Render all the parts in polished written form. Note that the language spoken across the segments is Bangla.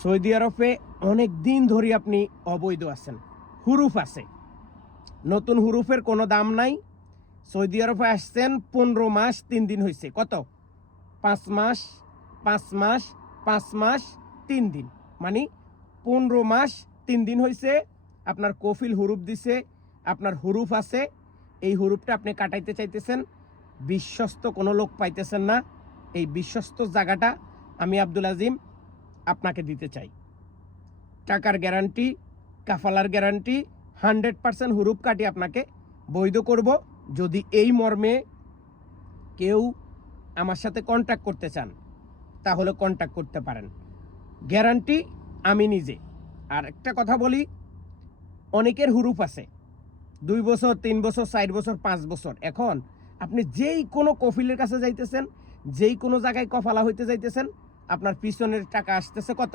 সৌদি আরবে অনেক দিন ধরে আপনি অবৈধ আছেন, হুরুফ আছে, নতুন হুরুফের কোনো দাম নাই। সৌদি আরবে আসছেন 15 মাস 3 দিন হয়েছে, কত 5 মাস 5 মাস 5 মাস 3 দিন, মানে 15 মাস 3 দিন হয়েছে। আপনার কফিল হুরুফ দিছে, আপনার হুরুফ আছে, এই হুরুফটা আপনি কাটাইতে চাইতেছেন, বিশ্বস্ত কোনো লোক পাইতেছেন না। এই বিশ্বস্ত জায়গাটা আমি আব্দুল আজিম আপনাকে দিতে চাই। টাকার গ্যারান্টি, কাফালার গ্যারান্টি, 100% হুরুপ কাটি আপনাকে বৈধ করব। যদি এই মর্মে কেউ আমার সাথে কন্ট্যাক্ট করতে চান তাহলে কন্ট্যাক্ট করতে পারেন, গ্যারান্টি আমি নিজে। আর একটা কথা বলি, অনেকের হুরুপ আছে 2 বছর 3 বছর 4 বছর 5 বছর। এখন আপনি যেই কোনো কফিলের কাছে যাইতেছেন, যেই কোনো জায়গায় কফালা হইতে যাইতেছেন, আপনার পিছনের টাকা আসতেছে কত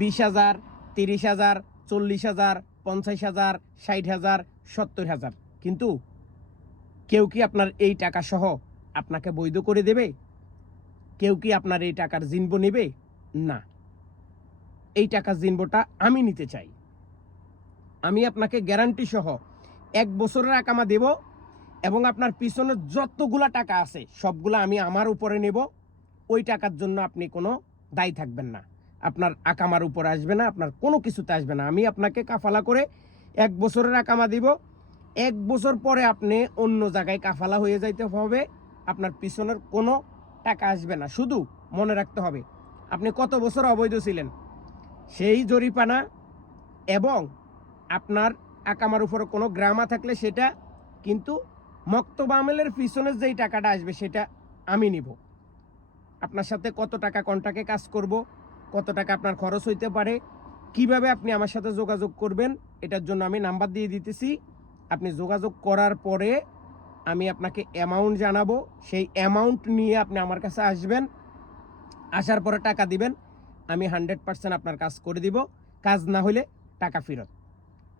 20,000, 30,000, 40,000, 50,000, 60,000, 70,000। কিন্তু কেউ কি আপনার এই টাকা সহ আপনাকে বৈধ করে দেবে? কেউ কি আপনার এই টাকার জিনবো নেবে? না, এই টাকার জিনবোটা আমি নিতে চাই। আমি আপনাকে গ্যারান্টি সহ 1 বছরের আকামা দেব, এবং আপনার পিছনে যতগুলা টাকা আছে সবগুলা আমি আমার উপরে নেব। ওই টাকার জন্য আপনি কোনো দায়ী থাকবেন না, আপনার আকামার উপর আসবে না, আপনার কোনো কিছুতে আসবে না। আমি আপনাকে কাফালা করে 1 বছরের আকামা দিব। 1 বছর পরে আপনি অন্য জায়গায় কাফালা হয়ে যাইতে হবে, আপনার পিছনের কোনো টাকা আসবে না। শুধু মনে রাখতে হবে আপনি কত বছর অবৈধ ছিলেন, সেই জরিপানা এবং আপনার আকামার উপরে কোনো গ্রামা থাকলে সেটা, কিন্তু মক্তব আমেলের পিছনের যেই টাকাটা আসবে সেটা আমি নিব। আপনার সাথে কত টাকা কন্ট্রাক্টে কাজ করব, কত টাকা আপনার খরচ হইতে পারে, কিভাবে আপনি আমার সাথে যোগাযোগ করবেন, এটার জন্য আমি নাম্বার দিয়ে দিতেছি। আপনি যোগাযোগ করার পরে আমি আপনাকে অ্যামাউন্ট জানাবো, সেই অ্যামাউন্ট নিয়ে আপনি আমার কাছে আসবেন, আসার পরে টাকা দিবেন। আমি 100% আপনার কাজ করে দিব। কাজ না হলে টাকা ফেরত,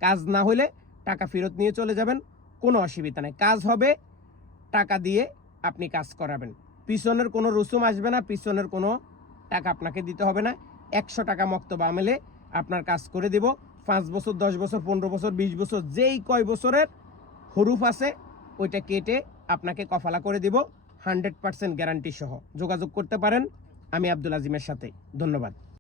কাজ না হলে টাকা ফেরত নিয়ে চলে যাবেন, কোনো অসুবিধা নেই। কাজ হবে, টাকা দিয়ে আপনি কাজ করাবেন, পিছনের কোনো রসুম আসবে না, পিছনের কোনো টাকা আপনাকে দিতে হবে না। 100 টাকা মক্তব আমেলে আপনার কাজ করে দেব। 5 বছর 10 বছর 15 বছর 20 বছর যেই কয় বছরের হুরুফ আছে ওইটা কেটে আপনাকে কফালা করে দেব 100% গ্যারান্টি সহ। যোগাযোগ করতে পারেন আমি আব্দুল আজিমের সাথে। ধন্যবাদ।